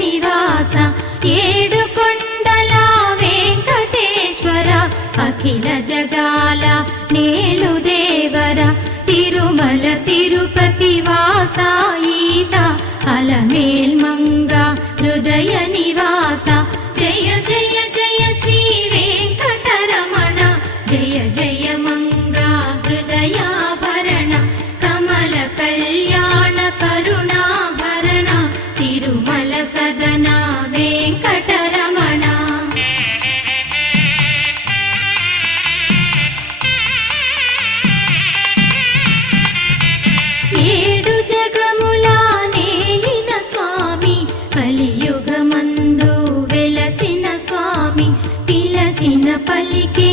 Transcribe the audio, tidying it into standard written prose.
నివాస ఏడు కొండల వెంకటేశ్వర అఖిల జగాల నేలు దేవర తిరుమల తిరుపతి వాస ఈస అలమేల్ మంగ హృదయ నివాస జయ జయ జయ శ్రీ వెంకటరమణ జయ జయ మంగ హృదయాభరణ కమల కళ్యాణ కరుణాభరణ తిరుమల సదన వెంకటరమణ ఏడు జగముల నేలిన స్వామి కలియుగమందు వెలసిన స్వామి పిలచిన పలికే